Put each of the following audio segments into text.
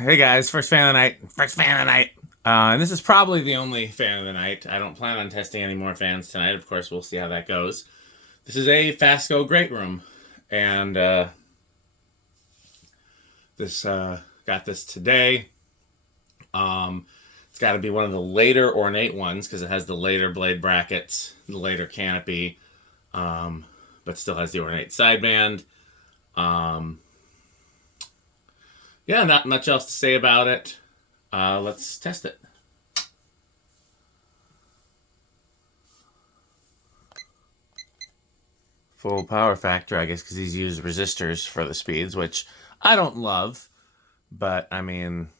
Hey guys, first fan of the night. First fan of the night. And this is probably the only fan of the night. I don't plan on testing any more fans tonight. Of course, we'll see how that goes. This is a Fasco Great Room. And this got this today. It's got to be one of the later ornate ones because it has the later blade brackets, the later canopy, but still has the ornate sideband. Yeah, not much else to say about it. Let's test it. Full power factor, I guess, because he's used resistors for the speeds, which I don't love, but I mean,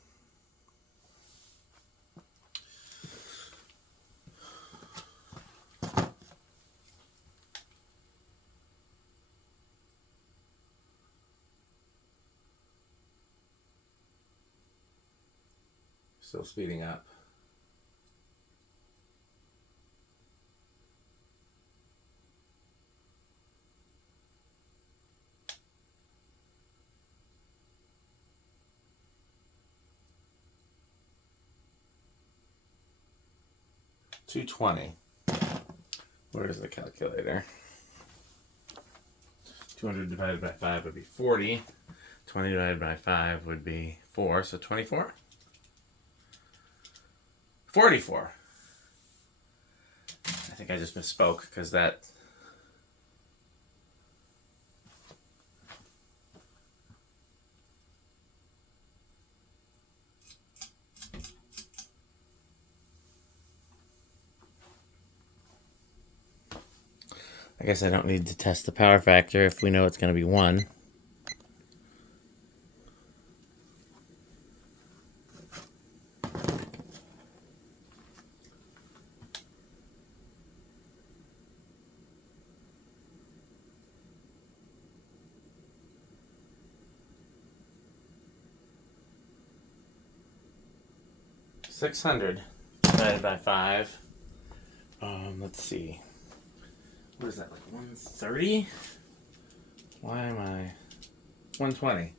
still speeding up. $220. Where is the calculator? 200 divided by 5 would be 40. 20 divided by 5 would be 4, so 24? 44. I think I just misspoke because that... I guess I don't need to test the power factor if we know it's going to be 1. $600 divided by 5. Let's see. What is that, like 130? Why am I... 120.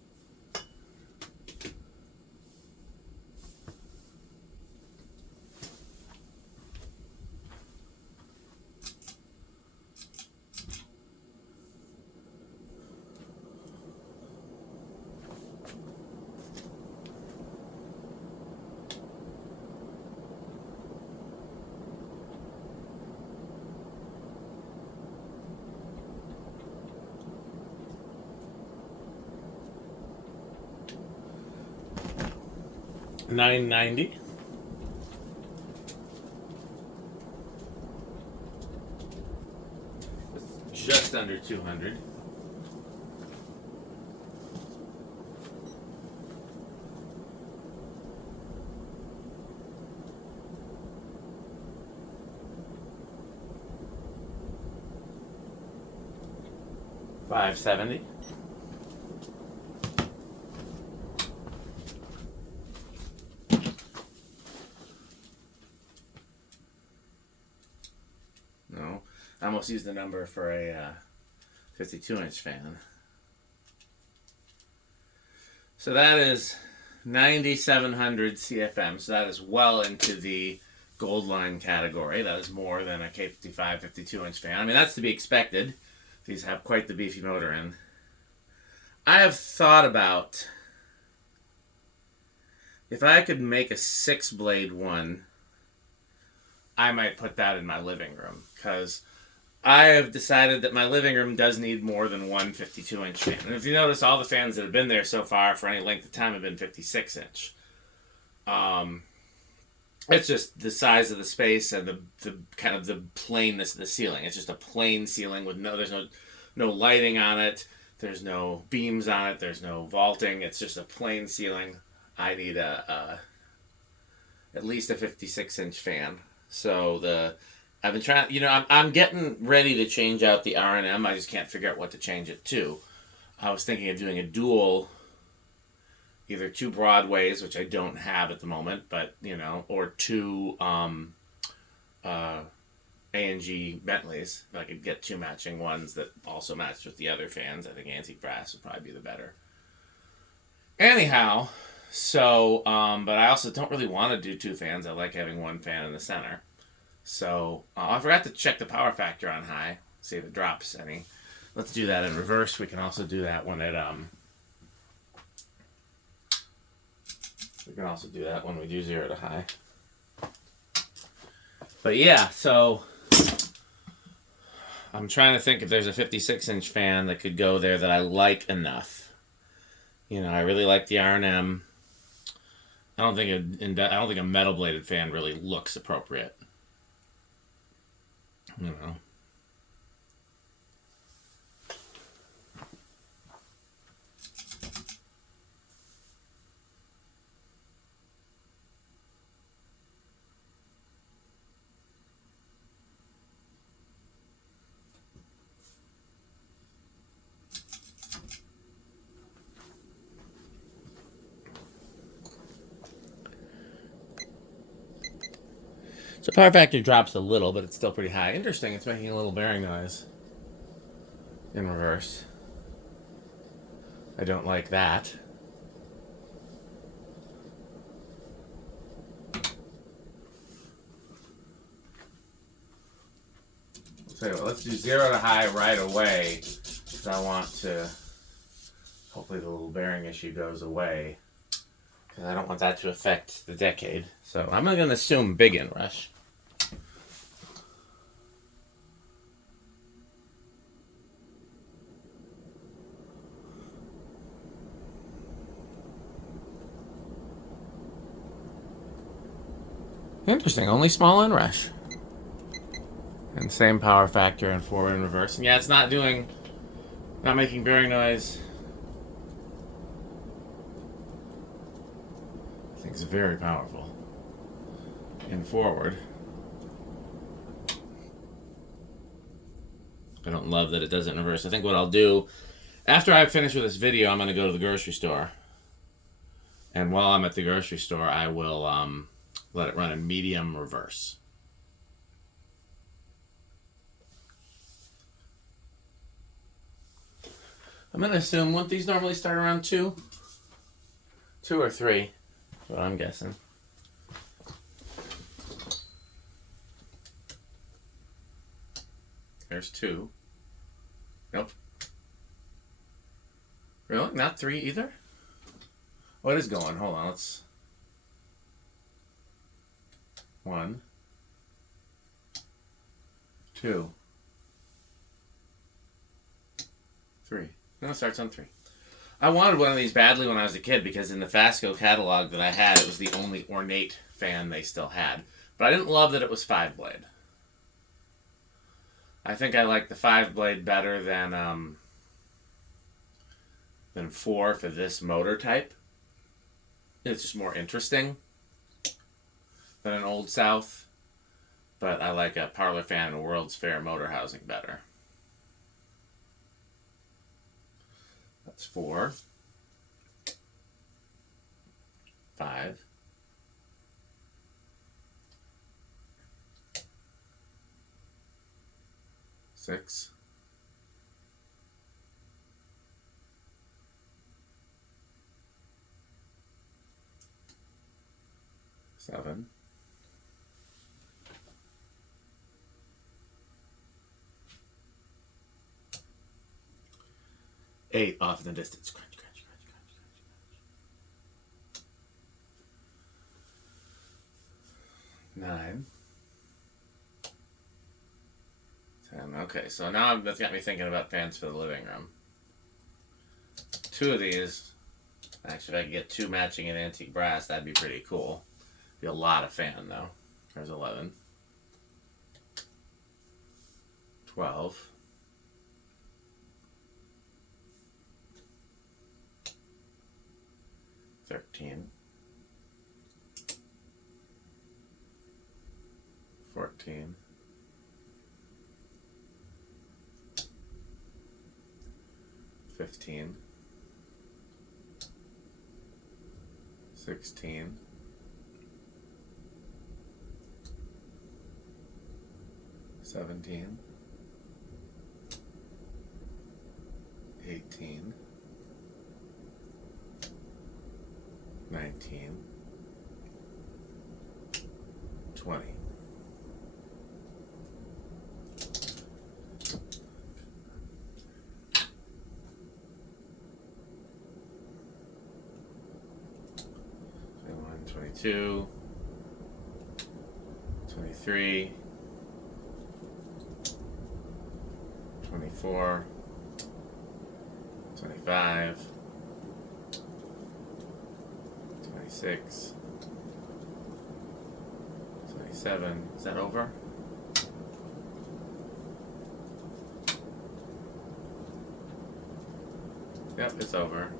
$990. Just under 200. $570. No, I almost used the number for a 52-inch fan. So that is 9,700 CFM. So that is well into the gold line category. That is more than a K55 52-inch fan. I mean, that's to be expected. These have quite the beefy motor in. I have thought about if I could make a 6-blade one, I might put that in my living room because I have decided that my living room does need more than one 52-inch fan. And if you notice, all the fans that have been there so far for any length of time have been 56-inch. It's just the size of the space and the kind of the plainness of the ceiling. It's just a plain ceiling with there's no lighting on it. There's no beams on it. There's no vaulting. It's just a plain ceiling. I need at least a 56-inch fan. So I've been trying. I'm getting ready to change out the R&M. I just can't figure out what to change it to. I was thinking of doing a dual, either 2 Broadways, which I don't have at the moment, but or 2 A&G Bentleys. If I could get 2 matching ones that also matched with the other fans, I think antique brass would probably be the better. Anyhow, So, but I also don't really want to do two fans. I like having one fan in the center. So, I forgot to check the power factor on high, see if it drops any. Let's do that in reverse. We can also do that when it, we can also do that when we do 0 to high. But yeah, so I'm trying to think if there's a 56-inch fan that could go there that I like enough. You know, I really like the R&M. I don't think a metal bladed fan really looks appropriate. You know. So power factor drops a little, but it's still pretty high. Interesting, it's making a little bearing noise in reverse. I don't like that. So let's do 0 to high right away, because I want to, hopefully the little bearing issue goes away, because I don't want that to affect the decade. So I'm going to assume big inrush. Interesting, only small inrush. And same power factor and forward and reverse. And yeah, it's not making bearing noise. I think it's very powerful. In forward. I don't love that it does it in reverse. I think what I'll do, after I finish with this video, I'm going to go to the grocery store. And while I'm at the grocery store, I will let it run in medium reverse. I'm going to assume, won't these normally start around 2? 2 or 3, that's what I'm guessing. There's 2. Nope. Really? Not 3 either? What is going? Hold on, let's... 1, 2, 3. No, it starts on 3. I wanted one of these badly when I was a kid because in the Fasco catalog that I had, it was the only ornate fan they still had. But I didn't love that it was 5-blade. I think I like the 5-blade better than 4 for this motor type. It's just more interesting than an Old South. But I like a Parlor Fan and a World's Fair motor housing better. That's 4. 5. 6. 7. 8 off in the distance. Crunch, crunch, crunch, crunch, crunch, crunch. 9. 10. Okay, so now that's got me thinking about fans for the living room. 2 of these. Actually, if I could get 2 matching in antique brass, that'd be pretty cool. Be a lot of fan, though. There's 11. 12. 13. 14. 15. 16. 17. 18. 19, 20. One, 22, 23, 24, 25, 26, 27. Is that over? Yep, it's over.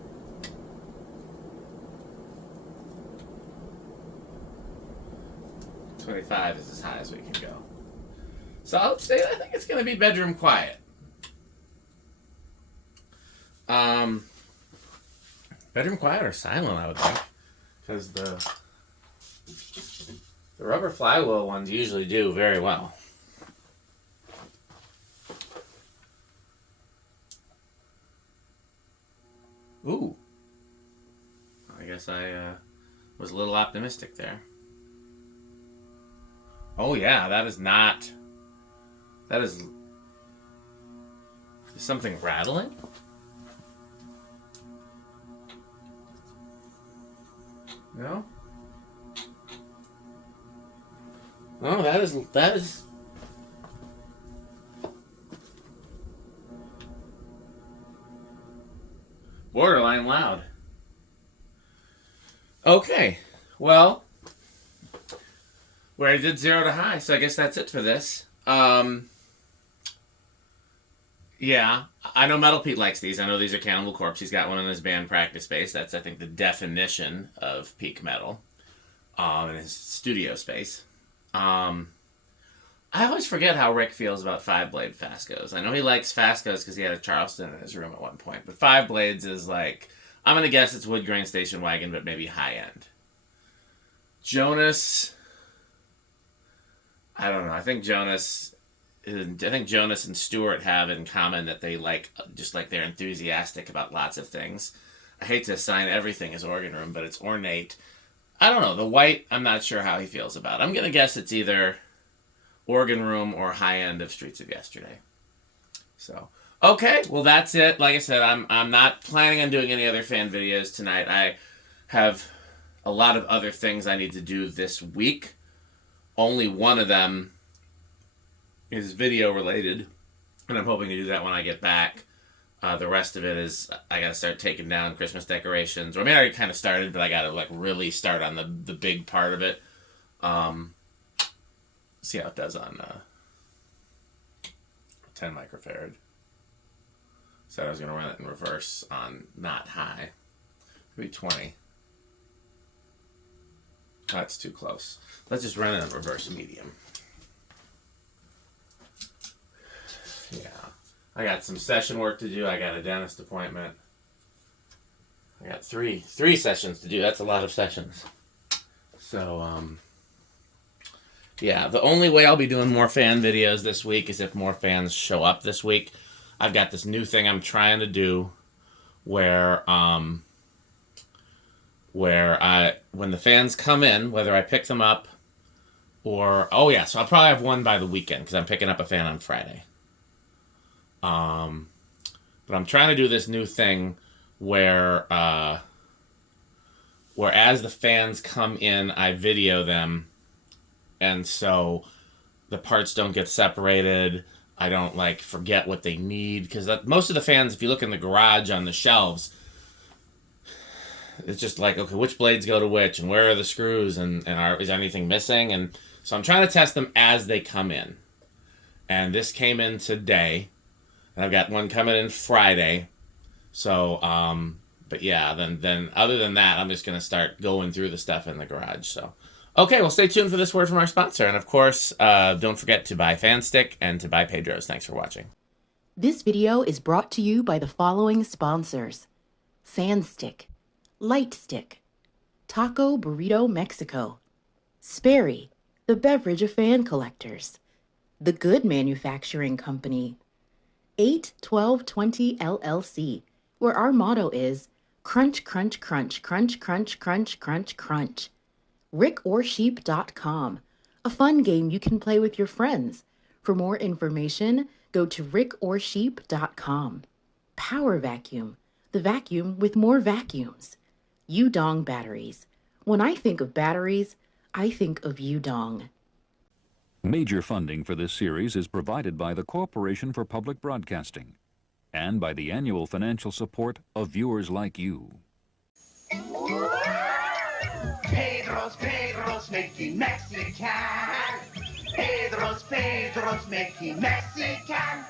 $25 is as high as we can go. So I think it's going to be bedroom quiet. Bedroom quiet or silent, I would think, because the rubber flywheel ones usually do very well. Ooh. I guess I was a little optimistic there. Oh yeah, that is not... That is... Is something rattling? No? Oh, that is... borderline loud. Okay, well, we already did 0 to high, so I guess that's it for this. Yeah, I know Metal Pete likes these. I know these are Cannibal Corpse. He's got one in his band practice space. That's, I think, the definition of peak metal in his studio space. I always forget how Rick feels about 5-blade Fascos. I know he likes Fascos because he had a Charleston in his room at one point, but 5 blades is like, I'm going to guess it's wood grain station wagon, but maybe high end. Jonas, I don't know. I think Jonas and Stewart have in common that they like, just like they're enthusiastic about lots of things. I hate to assign everything as organ room, but it's ornate. I don't know. The white, I'm not sure how he feels about. I'm going to guess it's either organ room or high end of Streets of Yesterday. So, okay, well that's it. Like I said, I'm not planning on doing any other fan videos tonight. I have a lot of other things I need to do this week. Only one of them is video related, and I'm hoping to do that when I get back. The rest of it is I gotta start taking down Christmas decorations. Or I mean, I already kind of started, but I gotta like really start on the big part of it. See how it does on 10 microfarad. Said I was gonna run it in reverse on not high. Maybe 20. That's too close. Let's just run it in reverse medium. Yeah. I got some session work to do. I got a dentist appointment. I got three sessions to do. That's a lot of sessions. So, yeah, the only way I'll be doing more fan videos this week is if more fans show up this week. I've got this new thing I'm trying to do where when the fans come in, whether I pick them up or, oh yeah, so I'll probably have one by the weekend because I'm picking up a fan on Friday. But I'm trying to do this new thing where as the fans come in, I video them, and so the parts don't get separated. I don't like forget what they need, because most of the fans, if you look in the garage on the shelves, it's just like, okay, which blades go to which, and where are the screws, and is anything missing? And so I'm trying to test them as they come in. And this came in today, and I've got one coming in Friday. So, but yeah, then other than that, I'm just going to start going through the stuff in the garage. So, okay, well, stay tuned for this word from our sponsor. And of course, don't forget to buy Fanstick and to buy Pedro's. Thanks for watching. This video is brought to you by the following sponsors: Fanstick, Lightstick, Taco Burrito Mexico, Sperry, the beverage of fan collectors, The Good Manufacturing Company, 81220 LLC, where our motto is, Crunch, crunch, crunch, crunch, crunch, crunch, crunch, crunch. rickorsheep.com, a fun game you can play with your friends. For more information, go to rickorsheep.com. Power Vacuum, the vacuum with more vacuums. Udong batteries. When I think of batteries, I think of Udong. Major funding for this series is provided by the Corporation for Public Broadcasting and by the annual financial support of viewers like you. Pedro's making Mexican. Pedro's making Mexican.